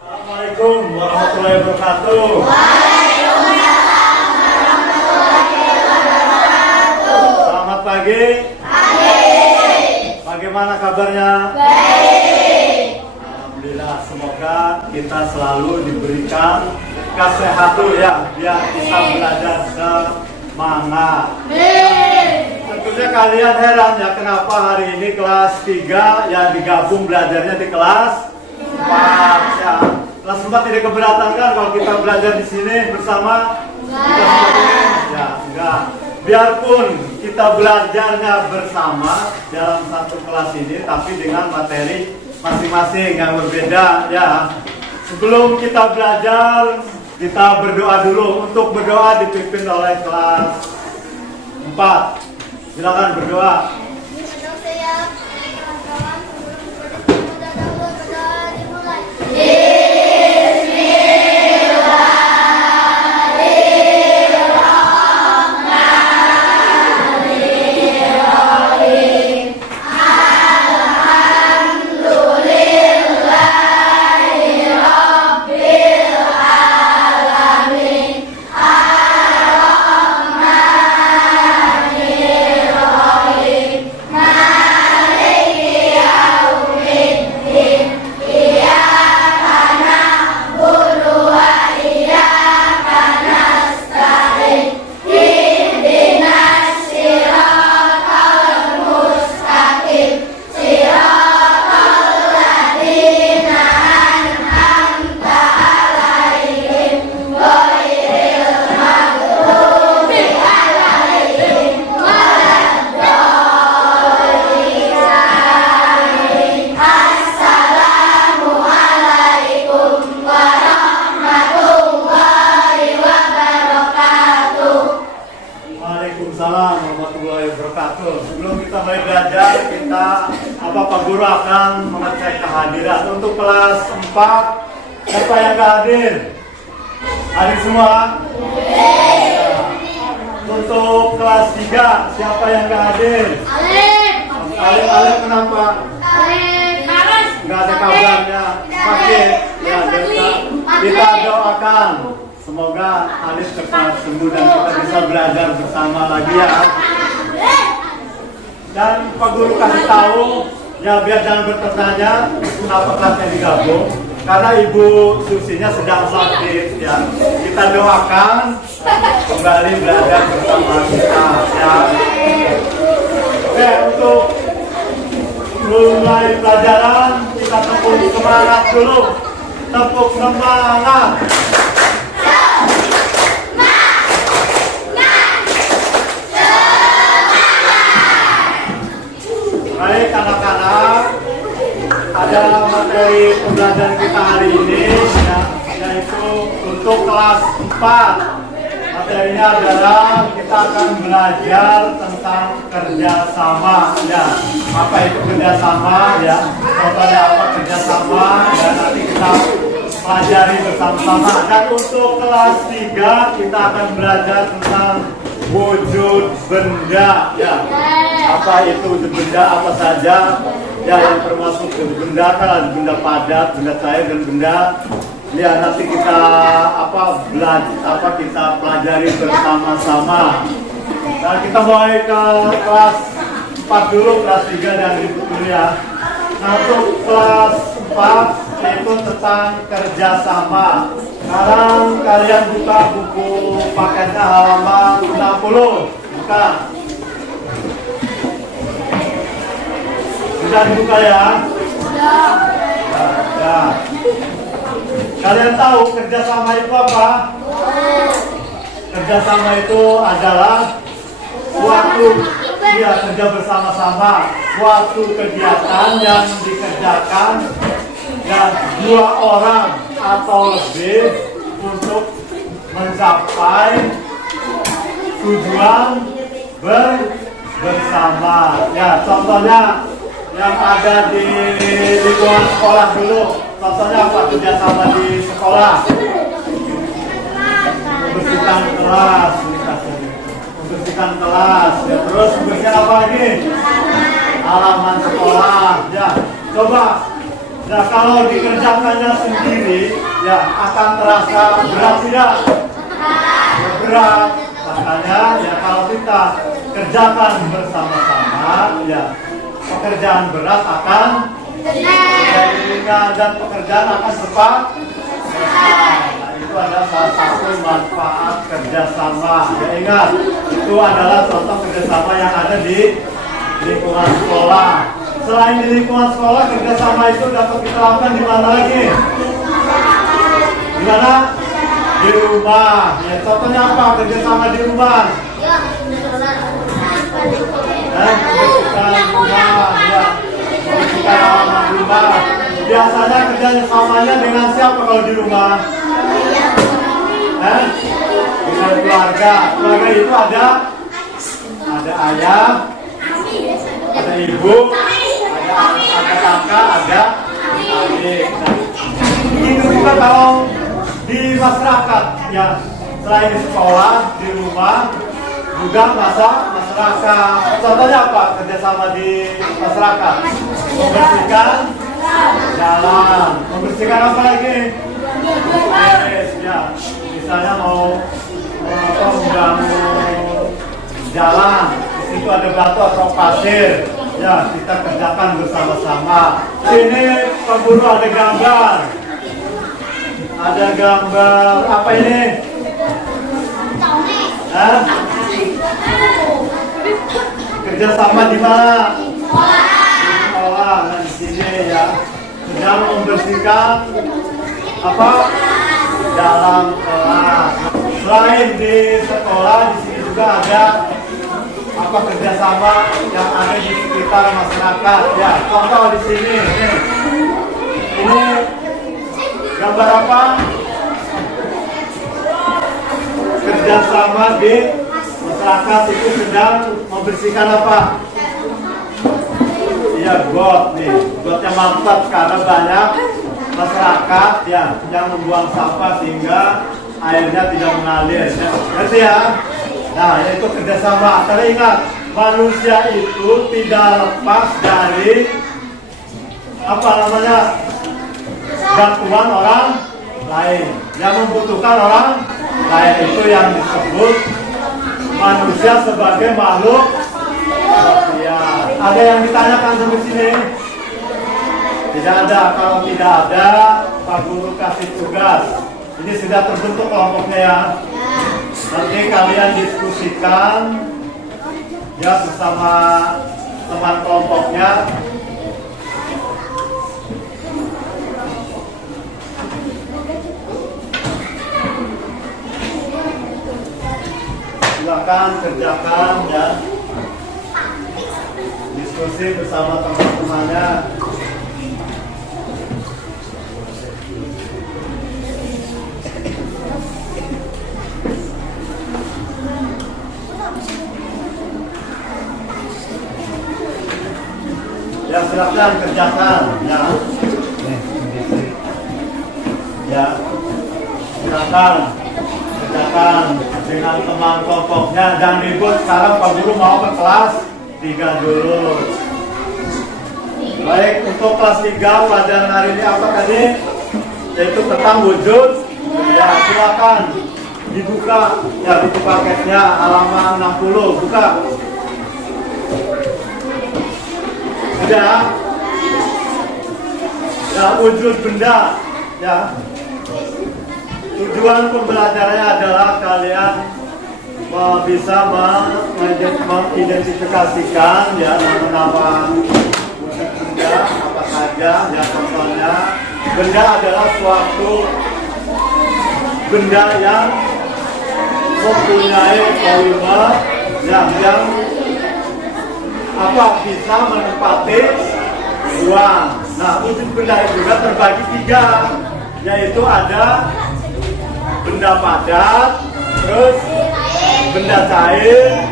Assalamualaikum warahmatullahi wabarakatuh. Selamat pagi. Bagaimana kabarnya? Alhamdulillah, semoga kita selalu diberikan kesehatan ya, biar kita belajar semangat. Tentunya kalian heran ya kenapa hari ini kelas 3 ya digabung belajarnya di kelas 4 ya. Kelas 4 tidak keberatan kan kalau kita belajar di sini bersama? Ya, enggak. Biarpun kita belajarnya bersama dalam satu kelas ini, tapi dengan materi masing-masing yang berbeda ya. Sebelum kita belajar, kita berdoa dulu. Untuk berdoa dipimpin oleh kelas 4. Silakan berdoa. Waalaikumsalam warahmatullahi wabarakatuh. Sebelum kita mulai belajar, Pak Guru akan mengecek kehadiran. Untuk kelas 4, siapa yang gak hadir? Hadir semua? Untuk kelas 3, siapa yang gak hadir? Alif kenapa? Gak ada kabarnya. Sakit. Ya, kita doakan. Semoga Alif cepat sembuh dan kita bisa belajar bersama lagi ya. Dan Pak Guru kasih tahu ya, biar jangan bertanya kenapa kelasnya digabung, karena Ibu Susinya sedang sakit ya. Kita doakan kembali belajar bersama kita ya. Oke, untuk mulai pelajaran kita tepuk semangat dulu. Tepuk semangat. Baik anak-anak, ada materi pembelajaran kita hari ini ya, yaitu untuk kelas 4. Materinya adalah kita akan belajar tentang kerjasama ya. Apa itu kerjasama ya? Contohnya apa kerjasama ya, nanti kita pelajari bersama-sama. Dan untuk kelas 3 kita akan belajar tentang wujud benda ya. Apa itu wujud benda, apa saja ya yang termasuk wujud benda, kan ada benda padat, benda cair dan benda ya, nanti kita kita pelajari bersama-sama. Nah, kita mulai ke kelas 4 dulu, kelas 3 dan ribut dulu ya. Nah, untuk kelas 4 yaitu tentang kerjasama. Sekarang kalian buka buku paketnya halaman 60. Buka. Sudah dibuka ya? Ya. Kalian tahu kerjasama itu apa? Kerjasama itu adalah suatu kerja bersama-sama, suatu kegiatan yang dikerjakan dan 2 orang atau lebih untuk mencapai tujuan bersama. Ya, contohnya yang ada di lingkungan sekolah dulu. Contohnya apa kerjasama di sekolah? Membersihkan kelas, membersihkan kelas. Ya, terus membersihkan apa lagi? Halaman sekolah. Ya, coba Nah, kalau dikerjakannya sendiri, ya akan terasa berat tidak? Ya, berat. Makanya ya kalau kita kerjakan bersama-sama, ya pekerjaan berat akan menjadi ringan dan pekerjaan akan cepat selesai. Nah, itu adalah salah satu manfaat kerjasama. Ya ingat, itu adalah contoh kerjasama yang ada di lingkungan sekolah. Selain di lingkungan sekolah, kerjasama itu dapat kita lakukan di mana lagi? Di mana? Di rumah. Ya, contohnya apa kerjasama di rumah? Membersihkan rumah, ya, membersihkan halaman rumah. Biasanya kerjasamanya dengan siapa kalau di rumah? Dengan keluarga. Keluarga itu ada ayah, ada ibu, ada kakak, ada adik. Nah, begitu juga kalau di masyarakat, ya selain di sekolah, di rumah, juga masyarakat. Contohnya apa kerjasama di masyarakat? Membersihkan jalan, membersihkan apa lagi? Ya, misalnya mau membangun jalan, di situ ada batu atau pasir. Ya, kita kerjakan bersama-sama. Ini pemburu ada gambar. Ada gambar apa ini? Kerjasama di mana? Di sekolah. Nah, di sini ya. Sedang membersihkan apa? Dalam kelas. Selain di sekolah, di sini juga ada apa kerjasama yang ada di sekitar masyarakat. Ya, contoh di sini. Ini gambar apa? Kerjasama di masyarakat itu sedang membersihkan apa? Iya, got nih. Gotnya mampet karena banyak masyarakat ya yang membuang sampah sehingga airnya tidak mengalir. Ngerti ya? Nah, yaitu kerjasama. Tapi ingat, manusia itu tidak lepas dari apa namanya bantuan orang lain, yang membutuhkan orang lain. Itu yang disebut manusia sebagai makhluk sosial. Ada yang ditanyakan sampai sini? Tidak ada. Kalau tidak ada, Pak Guru kasih tugas. Ini sudah terbentuk kelompoknya ya. Nanti kalian diskusikan ya bersama teman kelompoknya. Silakan kerjakan ya, diskusi bersama teman-temannya. Ya silakan kerjakan ya. Ya silakan kerjakan dengan teman kelompoknya. Jangan ribut. Sekarang Pak Guru mau ke kelas 3 dulu. Baik, untuk kelas 3 pelajaran hari ini apa tadi? Yaitu tentang wujud. Ya silakan dibuka ya, buku paketnya halaman 60. Buka. Sudah. Ya, wujud benda ya. Tujuan pembelajarannya adalah kalian bisa mengidentifikasikan ya nama-nama wujud benda apa saja. Ya, contohnya benda adalah suatu benda yang mempunyai volume yang apa bisa menempati ruang. Nah, wujud benda juga terbagi 3, yaitu ada benda padat, terus benda cair,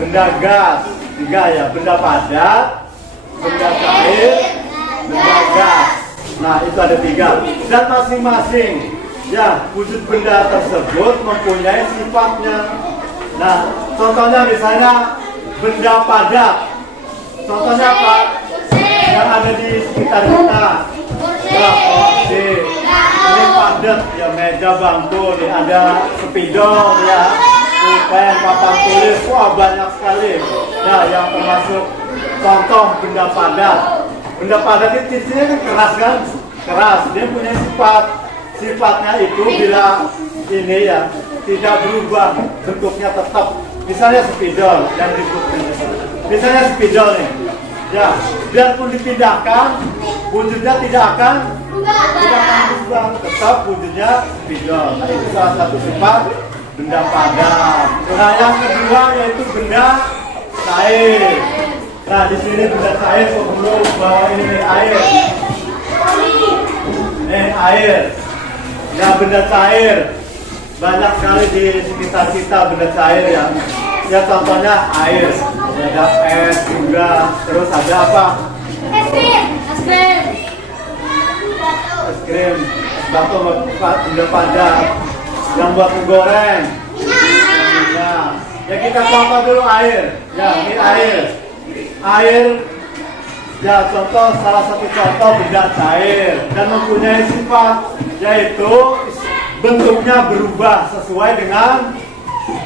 benda gas. 3 ya, benda padat, benda cair, benda gas. Nah, itu ada 3. Dan masing-masing ya wujud benda tersebut mempunyai sifatnya. Nah, contohnya misalnya benda padat. Contohnya apa? yang ada di sekitar kita. Ya, kursi, ini padat ya, meja bangku, nih ada spidol ya, pulpen, papan tulis, wah banyak sekali. Ya, yang termasuk contoh benda padat. Benda padat itu cirinya kan keras kan, keras. Dia punya sifatnya itu bila ini ya tidak berubah, bentuknya tetap. Misalnya spidol yang disebutkan, misalnya spidol nih, ya biarpun dipindahkan, wujudnya tidak akan berubah, tetap wujudnya spidol. Nah, itu salah satu sifat benda padat. Nah, yang kedua yaitu benda cair. Nah, di sini benda cair sebelum bawa ini air. Air. Ya, benda cair. Banyak sekali di sekitar kita benda cair ya. Ya, contohnya air. Ya, ada es juga. Terus ada apa? Es krim. Batu benda padat. Yang buat menggoreng. Ya, kita contoh dulu air. Ya, ini air. Air. Ya, contoh salah satu contoh benda cair dan mempunyai sifat yaitu bentuknya berubah sesuai dengan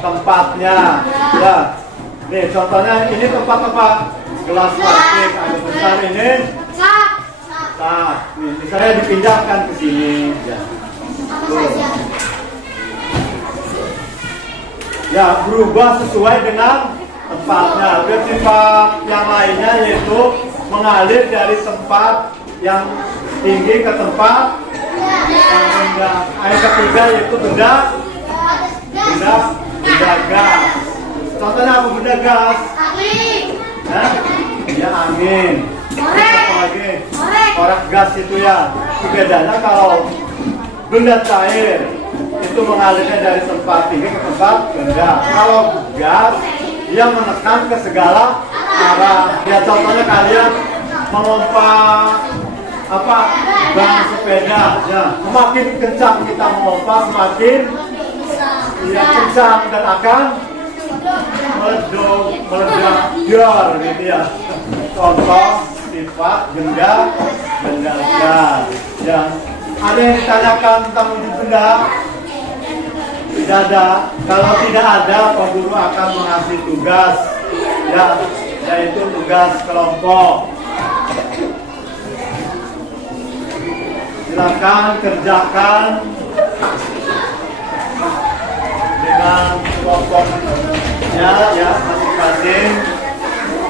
tempatnya. Ya, nih contohnya ini tempat apa? Gelas plastik, ada besar ini. Nah, nih, misalnya dipindahkan ke sini. Ya. Ya, berubah sesuai dengan tempatnya. Sifat yang lainnya yaitu mengalir dari tempat yang tinggi ke tempat yang rendah. Yang ketiga yaitu benda gas. Contohnya apa benda gas? Ya, angin. Apa lagi? Korek gas itu ya. Bedanya kalau benda cair itu mengalirnya dari tempat tinggi ke tempat rendah. Kalau gas dia menekan ke segala arah. Ya, contohnya kalian memompa ban sepeda. Ya, semakin kencang kita memompa, semakin ya kencang dan akan meledak gitu ya. Contoh sifat benda gas. Ya, ada yang ditanyakan tentang wujud benda? Tidak ada. Kalau tidak ada, pemburu akan mengasih tugas, ya, yaitu tugas kelompok. Silakan kerjakan dengan kelompoknya, ya, masing-masing.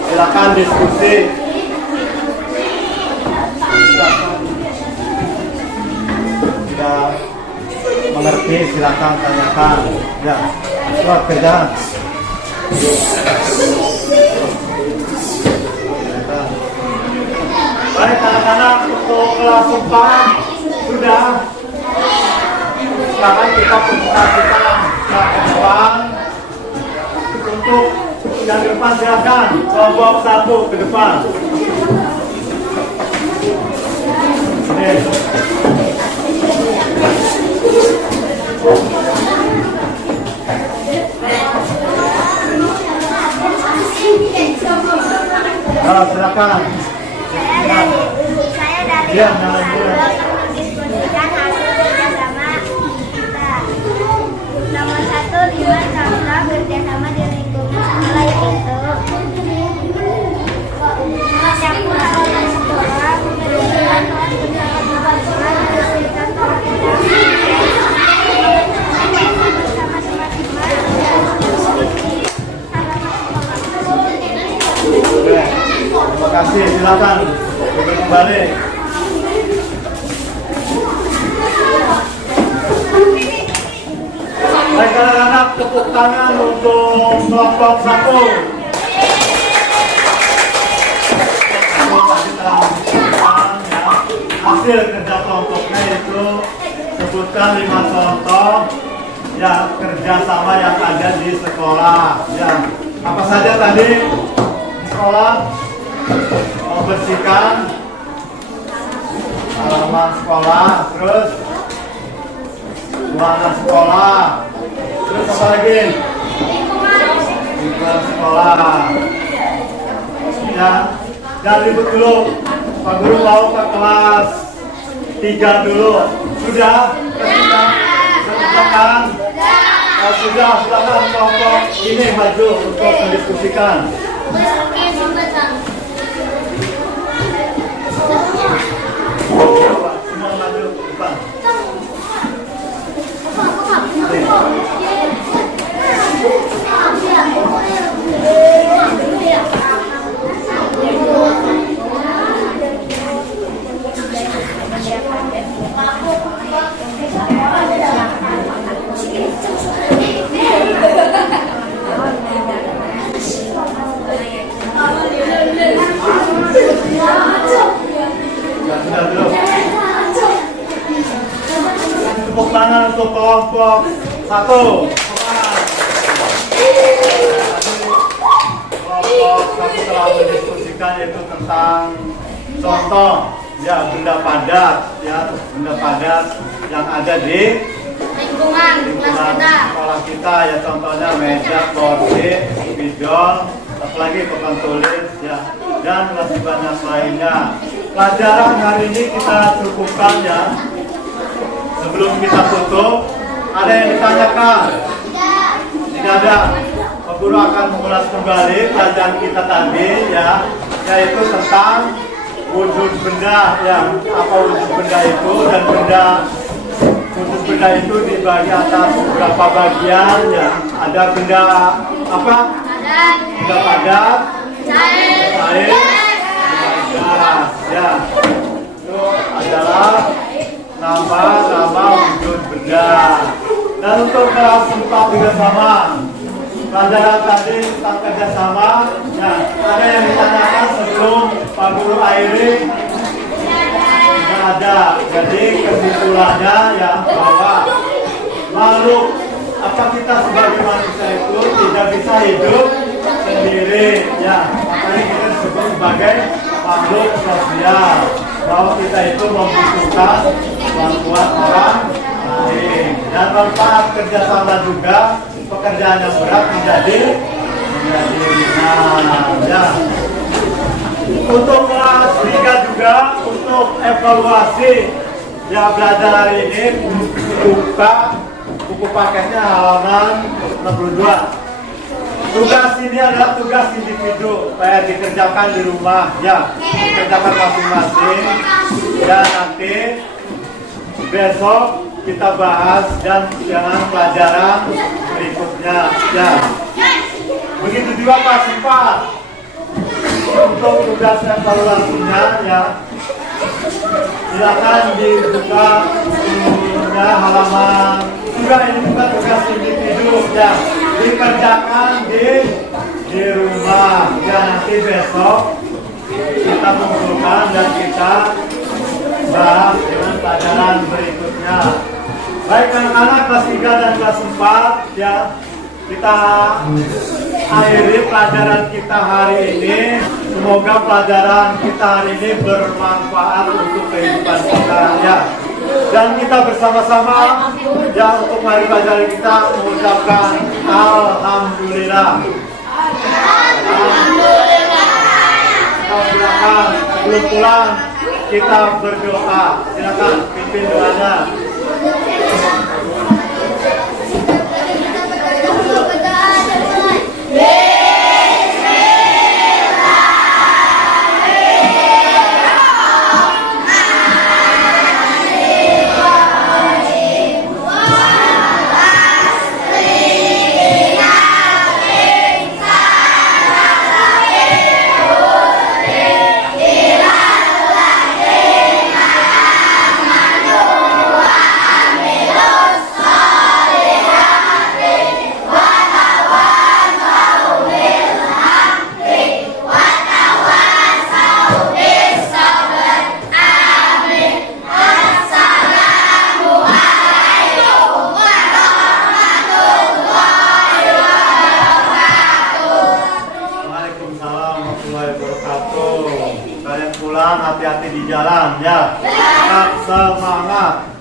Silakan diskusi. Tidak mengerti, silakan tanyakan. Ya, buat kerja. Baik anak-anak, untuk kelas 4 sudah. Sekarang kita presentasikan ke depan. Untuk yang depan silakan kelompok 1 ke depan. Ini. Silakan. Saya dari Ya, mendiskusikan hasil kerjasama kita. Nomor 1, lima contoh kerjasama di lingkungan sekolah yaitu mencampur sekolah, kemudian membersihkan bersama-sama Terima kasih, silakan duduk kembali. Baik anak-anak, tepuk tangan untuk kelompok 1. Hasil kerja kelompoknya itu sebutkan 5 contoh ya kerjasama yang ada di sekolah. Ya, apa saja tadi di sekolah? Membersihkan halaman sekolah, terus ruangan sekolah, terus apa lagi? Lingkungan sekolah. Ya, jangan ribut dulu. Pak Guru mau ke kelas 3 dulu. Sudah? Sudah kan? Sudah, silakan kelompok ini maju untuk mendiskusikan. Semua maju ke depan. Sudah dulu. Tepuk tangan untuk kelompok 1. Kelompok 1 telah mendiskusikan yaitu tentang contoh ya benda padat yang ada di Lingkungan sekolah kita ya, contohnya meja, kursi, spidol, apalagi papan tulis ya, dan masih banyak lainnya. Pelajaran hari ini kita cukupkan ya. Sebelum kita tutup, ada yang ditanyakan? Tidak ada. Pak Guru akan mengulas kembali pelajaran kita tadi ya, yaitu tentang wujud benda ya. Apa wujud benda itu, dan wujud benda itu dibagi atas beberapa bagian ya. Ada benda apa? Benda padat, cair, gas ya. Itu adalah nama wujud benda. Dan untuk kelas 4 juga sama. Pelajaran tadi tentang kerjasama ya. Ada yang ditanyakan sebelum Pak Guru akhiri? Tidak ada. Jadi kesimpulannya ya, bahwa makhluk apa kita sebagai manusia itu tidak bisa hidup sendiri ya. Makanya kita disebut sebagai makhluk sosial. Bahwa kita itu membutuhkan bantuan orang lain. Dan manfaat kerjasama juga, pekerjaan yang berat menjadi ringan ya. Untuk kelas 3 juga, untuk evaluasi ya belajar hari ini, buku paketnya halaman 62. Tugas ini adalah tugas individu, supaya dikerjakan di rumah ya, dikerjakan masing-masing. Dan nanti besok kita bahas dan dengan pelajaran berikutnya ya. Begitu juga kelas 4. Untuk tugas evaluasinya ya, silakan dibuka ya, halaman juga. Ini juga tugas individu ya, dikerjakan di rumah ya. Nanti besok kita kumpulkan dan kita bahas dengan pelajaran berikutnya. Baik anak-anak kelas 3 dan kelas 4 ya, kita akhiri pelajaran kita hari ini. Semoga pelajaran kita hari ini bermanfaat untuk kehidupan kita ya. Dan kita bersama-sama ya, untuk hari pelajaran kita mengucapkan Alhamdulillah. Silakan sebelum pulang kita berdoa. Silakan pimpin doanya. Kalian pulang hati-hati di jalan ya. Tetap semangat.